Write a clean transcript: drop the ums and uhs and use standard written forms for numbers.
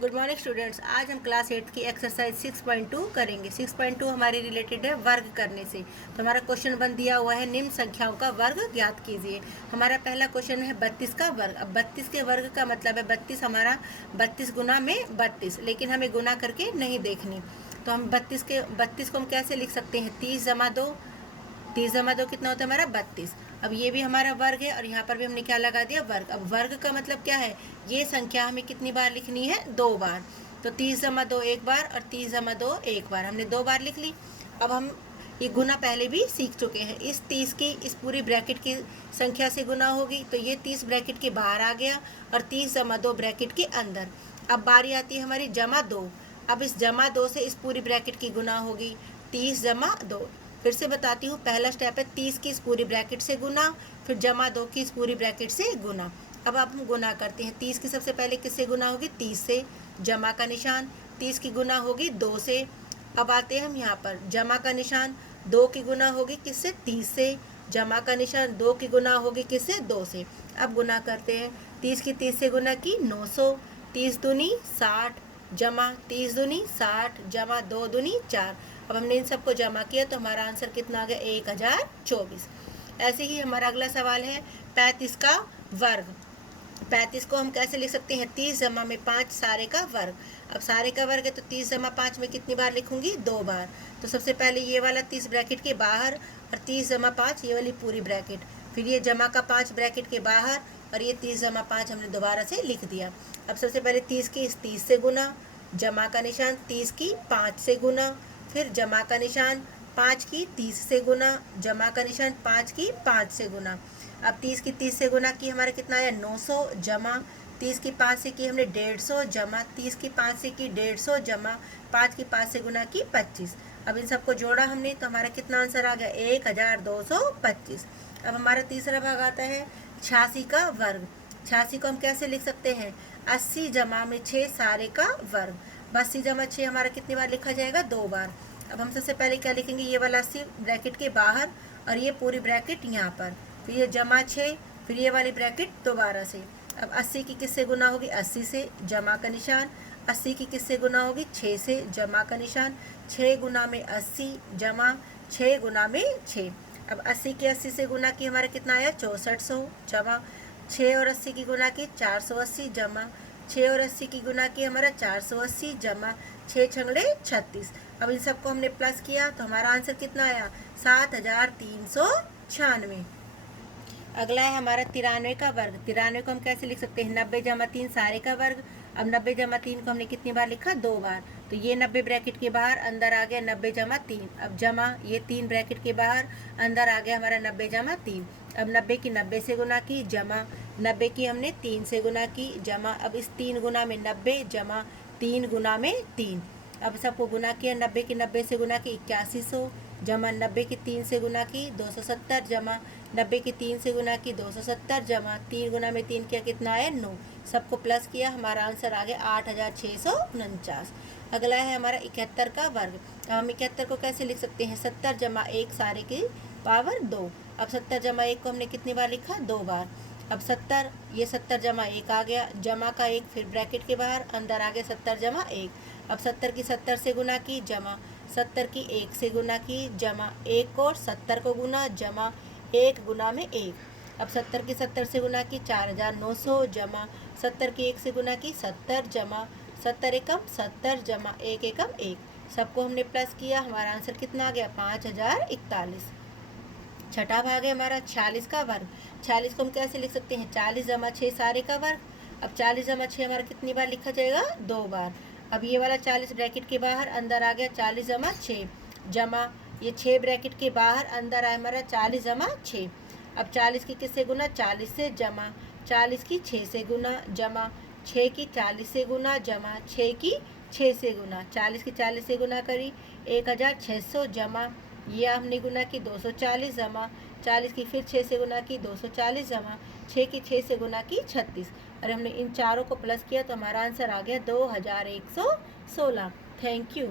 Good morning students. आज हम class 8 की एक्सरसाइज 6.2 करेंगे। 6.2 हमारी रिलेटेड है वर्ग करने से। तो हमारा क्वेश्चन बन दिया हुआ है निम्न संख्याओं का वर्ग ज्ञात कीजिए। हमारा पहला क्वेश्चन है 32 का वर्ग। अब 32 के वर्ग का मतलब है 32 हमारा 32 गुना में 32, लेकिन हमें गुना करके नहीं देखनी। तो हम 32 को हम कैसे लिख सकते हैं? 30 जमा 2, 30 जमा 2 कितना होता है हमारा 32। अब ये भी हमारा वर्ग है और यहाँ पर भी हमने क्या लगा दिया? वर्ग। अब वर्ग का मतलब क्या है? ये संख्या हमें कितनी बार लिखनी है? 2 बार। तो 30 जमा 2 एक बार और 30 जमा 2 एक बार, हमने 2 बार लिख ली। अब हम ये गुना पहले भी सीख चुके हैं। इस 30 की इस पूरी ब्रैकेट की संख्या से गुना होगी, तो ये 30 ब्रैकेट के बाहर आ गया और 30 जमा 2 ब्रैकेट के अंदर। अब बारी आती है हमारी जमा 2। अब इस जमा 2 से इस पूरी ब्रैकेट की गुना होगी, 30 जमा 2। फिर से बताती हूँ, पहला स्टेप है 30 की इस पूरी ब्रैकेट से गुना, फिर जमा 2 की इस पूरी ब्रैकेट से गुना। अब आप हम गुना करते हैं। 30 की सबसे पहले किससे गुना होगी? 30 से, जमा का निशान। 30 की गुना होगी 2 से। अब आते हैं हम यहाँ पर, जमा का निशान। 2 की गुना होगी किससे? 30 से, जमा का निशान। 2 की गुना होगी किससे? 2 से। अब गुना करते हैं। 30 की 30 से गुना की 900, 30 दूनी 60, जमा 30 दूनी 60, जमा 2 दूनी 4। अब हमने इन सबको जमा किया तो हमारा आंसर कितना आ गया? 1024। ऐसे ही हमारा अगला सवाल है 35 का वर्ग। 35 को हम कैसे लिख सकते हैं? 30 जमा में 5 सारे का वर्ग। अब सारे का वर्ग है तो 30 जमा 5 में कितनी बार लिखूंगी? 2 बार। तो सबसे पहले ये वाला 30 ब्रैकेट के बाहर और 30 जमा 5 ये वाली पूरी ब्रैकेट, फिर ये जमा का 5 ब्रैकेट के बाहर और ये 30 जमा 5 हमने दोबारा से लिख दिया। अब सबसे पहले 30 की इस 30 से गुना, जमा का निशान। 30 की 5 से गुना, फिर जमा का निशान। 5 की 30 से गुना, जमा का निशान। 5 की 5 से गुना। अब 30 की 30 से गुना की हमारा कितना आया? 900, जमा 30 की 5 से की हमने 150, जमा 30 की 5 से की 150, जमा 5 की 5 से गुना की 25। अब इन सबको जोड़ा हमने तो हमारा कितना आंसर आ गया? 1225। अब हमारा तीसरा भाग आता है 86 का वर्ग। 86 को हम कैसे लिख सकते हैं? 80 जमा में 6 सारे का वर्ग। 80 जमा 6 हमारा कितनी बार लिखा जाएगा? 2 बार। अब हम सबसे पहले क्या लिखेंगे? ये वाला 80 ब्रैकेट के बाहर और ये पूरी ब्रैकेट यहाँ पर, फिर ये जमा 6, फिर ये वाली ब्रैकेट दोबारा से। अब 80 की किससे गुना होगी? 80 से, जमा का निशान। 80 की किससे गुना होगी? 6 से, जमा का निशान। 6 गुना में 80, जमा 6 गुना में 6। अब 80 की 80 से गुना की हमारा कितना आया? 6400, जमा 6 और 80 की गुना की 480, जमा 6 और 80 की गुना की हमारा 480, जमा 6 छंगड़े 36। अब इन सबको हमने प्लस किया तो हमारा आंसर कितना आया? 7396। अगला है हमारा 93 का वर्ग। 93 को हम कैसे लिख सकते हैं? 90 जमा 3 सारे का वर्ग। अब 90 जमा 3 को हमने कितनी बार लिखा? 2 बार। तो ये 90 ब्रैकेट के बाहर, अंदर आ गया 90 जमा 3। अब जमा ये 3 ब्रैकेट के बाहर, अंदर आ गया हमारा 90 जमा 3। अब 90 की 90 से गुना की, जमा 90 की हमने 3 से गुना की, जमा अब इस 3 गुना में 90, जमा 3 गुना में 3। अब सबको गुना किया, 90 की 90 से गुना की 8100, जमा 90 की 3 से गुना की 270, जमा 90 की 3 से गुना की 270, जमा 3 गुना में 3 किया कितना आया? 9। सबको प्लस किया, हमारा आंसर आ गया 8649। अगला है हमारा 71 का वर्ग। अब हम 71 को कैसे लिख सकते हैं? 70 जमा 1 सारे की पावर 2। अब 70 जमा 1 को हमने कितनी बार लिखा? 2 बार। अब 70, ये 70 जमा 1 आ गया, जमा का 1 फिर ब्रैकेट के बाहर, अंदर आ गया 70 जमा 1। अब 70 की 70 से गुना की, जमा 70 की 1 से गुना की, जमा 1 और 70 को गुना, जमा 1 गुना में 1। अब 70 की 70 से गुना की 4900, जमा 70 की 1 से गुना की 70, जमा 70 एकम 70, जमा 1 एकम 1। सबको हमने प्लस किया, हमारा आंसर कितना आ गया? 5041। छठा भाग है हमारा 46 का वर्ग। 46 को हम कैसे लिख सकते हैं? 40 जमा 6 सारे का वर्ग। अब 40 जमा 6 हमारा कितनी बार लिखा जाएगा? 2 बार। अब ये वाला 40 ब्रैकेट के बाहर, अंदर आ गया 40 जमा 6, जमा ये 6 ब्रैकेट के बाहर, अंदर आया हमारा 40 जमा 6। अब 40 की किससे गुना? 40 से, जमा 40 की 6 से गुना, जमा 6 की 40 से गुना, जमा 6 की 6 से गुना। 40 की 40 से गुना करी 1600, जमा ये हमने गुना की 240, जमा 40 की फिर 6 से गुना की 240, जमा 6 की 6 से गुना की 36। और हमने इन चारों को प्लस किया तो हमारा आंसर आ गया 2116। Thank you.